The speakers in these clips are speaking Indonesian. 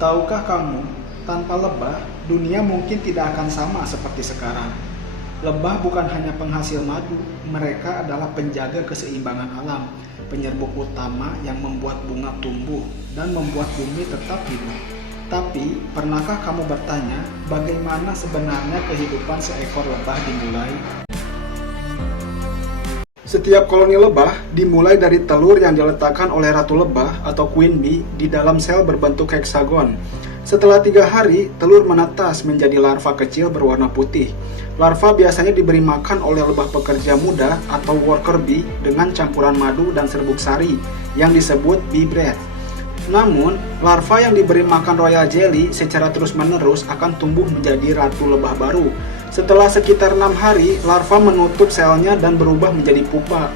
Tahukah kamu, tanpa lebah, dunia mungkin tidak akan sama seperti sekarang. Lebah bukan hanya penghasil madu, mereka adalah penjaga keseimbangan alam, penyerbuk utama yang membuat bunga tumbuh dan membuat bumi tetap hidup. Tapi, pernahkah kamu bertanya, bagaimana sebenarnya kehidupan seekor lebah dimulai? Setiap koloni lebah dimulai dari telur yang diletakkan oleh ratu lebah atau queen bee di dalam sel berbentuk heksagon. Setelah 3 hari, telur menetas menjadi larva kecil berwarna putih. Larva biasanya diberi makan oleh lebah pekerja muda atau worker bee dengan campuran madu dan serbuk sari yang disebut bee bread. Namun, larva yang diberi makan royal jelly secara terus-menerus akan tumbuh menjadi ratu lebah baru. Setelah sekitar 6 hari, larva menutup selnya dan berubah menjadi pupa.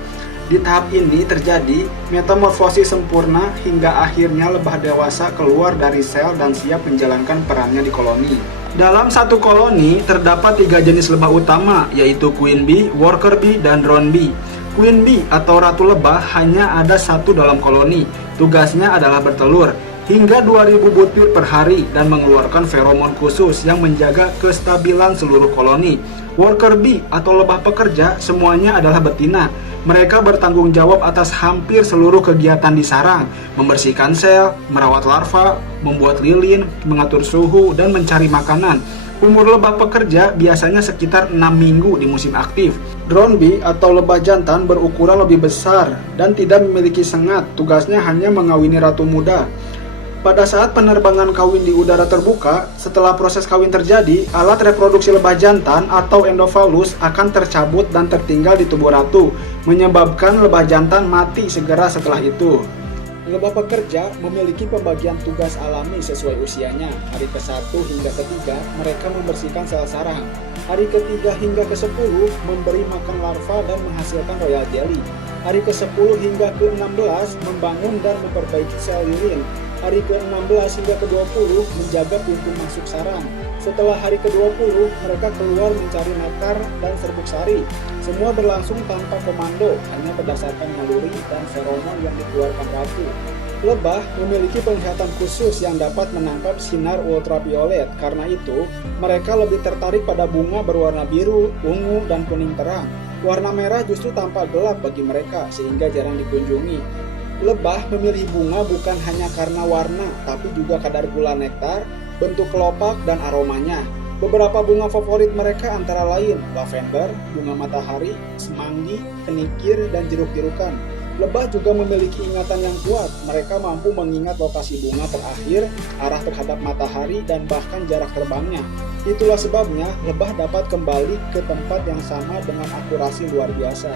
Di tahap ini terjadi metamorfosis sempurna hingga akhirnya lebah dewasa keluar dari sel dan siap menjalankan perannya di koloni. Dalam satu koloni terdapat 3 jenis lebah utama, yaitu queen bee, worker bee, dan drone bee. Queen bee atau ratu lebah hanya ada satu dalam koloni. Tugasnya adalah bertelur hingga 2000 butir per hari dan mengeluarkan feromon khusus yang menjaga kestabilan seluruh koloni. Worker bee atau lebah pekerja semuanya adalah betina. Mereka bertanggung jawab atas hampir seluruh kegiatan di sarang, membersihkan sel, merawat larva, membuat lilin, mengatur suhu, dan mencari makanan. Umur lebah pekerja biasanya sekitar 6 minggu di musim aktif. Drone bee atau lebah jantan berukuran lebih besar dan tidak memiliki sengat, tugasnya hanya mengawini ratu muda. Pada saat penerbangan kawin di udara terbuka, setelah proses kawin terjadi, alat reproduksi lebah jantan atau endophallus akan tercabut dan tertinggal di tubuh ratu, menyebabkan lebah jantan mati segera setelah itu. Lebah pekerja memiliki pembagian tugas alami sesuai usianya. Hari ke-1 hingga ke-3 mereka membersihkan sel sarang. Hari ke-3 hingga ke-10 memberi makan larva dan menghasilkan royal jelly. Hari ke-10 hingga ke-16 membangun dan memperbaiki sel lilin. Hari ke-16 hingga ke-20 menjaga pintu masuk sarang. Setelah hari ke-20, mereka keluar mencari nektar dan serbuk sari. Semua berlangsung tanpa komando, hanya berdasarkan naluri dan feromon yang dikeluarkan ratu. Lebah memiliki penglihatan khusus yang dapat menangkap sinar ultraviolet. Karena itu, mereka lebih tertarik pada bunga berwarna biru, ungu, dan kuning terang. Warna merah justru tampak gelap bagi mereka, sehingga jarang dikunjungi. Lebah memilih bunga bukan hanya karena warna, tapi juga kadar gula nektar, bentuk kelopak, dan aromanya. Beberapa bunga favorit mereka antara lain lavender, bunga matahari, semanggi, kenikir, dan jeruk-jerukan. Lebah juga memiliki ingatan yang kuat. Mereka mampu mengingat lokasi bunga terakhir, arah terhadap matahari, dan bahkan jarak terbangnya. Itulah sebabnya lebah dapat kembali ke tempat yang sama dengan akurasi luar biasa.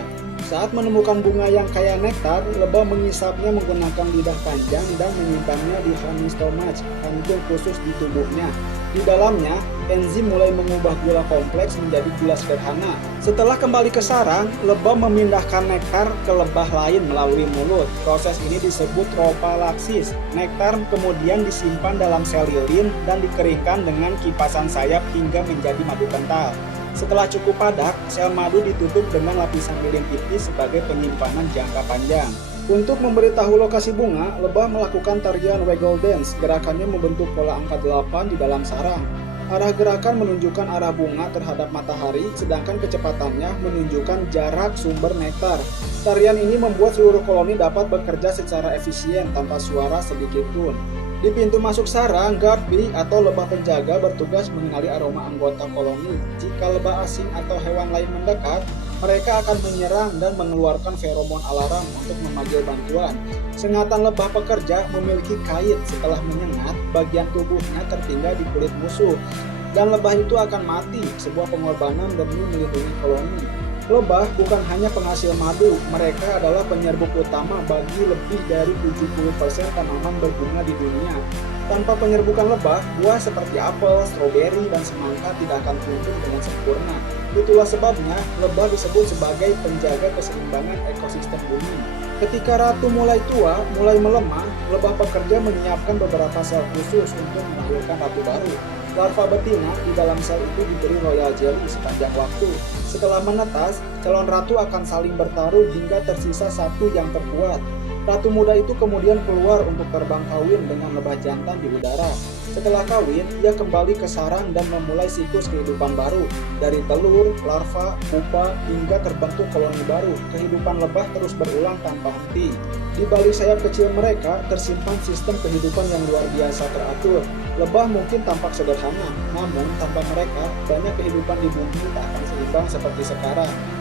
Saat menemukan bunga yang kaya nektar, lebah mengisapnya menggunakan lidah panjang dan menyimpannya di honey stomach, kantung khusus di tubuhnya. Di dalamnya, enzim mulai mengubah gula kompleks menjadi gula sederhana. Setelah kembali ke sarang, lebah memindahkan nektar ke lebah lain melalui mulut. Proses ini disebut propalaksis. Nektar kemudian disimpan dalam sel lilin dan dikeringkan dengan kipasan sayap hingga menjadi madu kental. Setelah cukup padat, sel madu ditutup dengan lapisan lilin tipis sebagai penyimpanan jangka panjang. Untuk memberitahu lokasi bunga, lebah melakukan tarian waggle dance. Gerakannya membentuk pola angka 8 di dalam sarang. Arah gerakan menunjukkan arah bunga terhadap matahari, sedangkan kecepatannya menunjukkan jarak sumber nektar. Tarian ini membuat seluruh koloni dapat bekerja secara efisien tanpa suara sedikit pun. Di pintu masuk sarang, guard bee atau lebah penjaga bertugas mengenali aroma anggota koloni. Jika lebah asing atau hewan lain mendekat, mereka akan menyerang dan mengeluarkan feromon alarm untuk memanggil bantuan. Sengatan lebah pekerja memiliki kait. Setelah menyengat, bagian tubuhnya tertinggal di kulit musuh, dan lebah itu akan mati, sebuah pengorbanan demi melindungi koloni. Lebah bukan hanya penghasil madu, mereka adalah penyerbuk utama bagi lebih dari 70% tanaman berbunga di dunia. Tanpa penyerbukan lebah, buah seperti apel, stroberi, dan semangka tidak akan tumbuh dengan sempurna. Itulah sebabnya lebah disebut sebagai penjaga keseimbangan ekosistem bumi. Ketika ratu mulai tua, mulai melemah, lebah pekerja menyiapkan beberapa sel khusus untuk melahirkan ratu baru. Larva betina di dalam sel itu diberi royal jelly sepanjang waktu. Setelah menetas, calon ratu akan saling bertarung hingga tersisa satu yang terkuat. Ratu muda itu kemudian keluar untuk terbang kawin dengan lebah jantan di udara. Setelah kawin, ia kembali ke sarang dan memulai siklus kehidupan baru. Dari telur, larva, pupa, hingga terbentuk koloni baru, kehidupan lebah terus berulang tanpa henti. Di balik sayap kecil mereka, tersimpan sistem kehidupan yang luar biasa teratur. Lebah mungkin tampak sederhana, namun tanpa mereka, banyak kehidupan di bumi tak akan seimbang seperti sekarang.